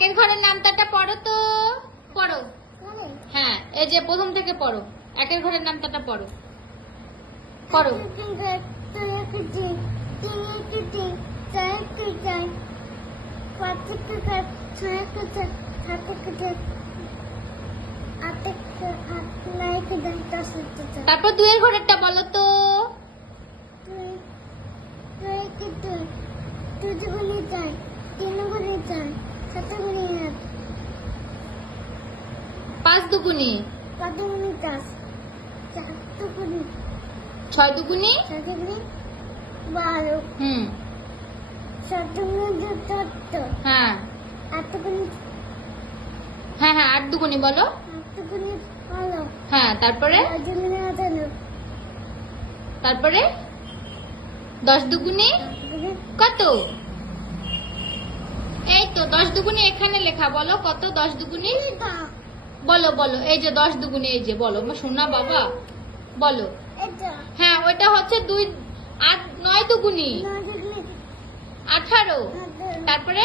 একের ঘরের নামতাটা পড়ো তো, পড়ো। হ্যাঁ, এই যে প্রথম থেকে পড়ো, একের ঘরের নামতাটা পড়ো, পড়ো। তারপর দুইয়ের ঘরেরটা বলো তো। পাঁচ দুগুনি, ছয় দুগুনি, হুম, হ্যাঁ হ্যাঁ হ্যাঁ, আট দুগুনি বলো। হ্যাঁ, তারপরে তারপরে দশ দুগুনি কত? এই তো দশ দুগুনি এখানে লেখা, বলো কত দশ দুগুনি বলো বলো। এই যে দশ দুগুনি, এই যে বলো শোনা বাবা, বলো। হ্যাঁ, ওইটা হচ্ছে দুই, আট, নয় দুগুনি 18। তারপরে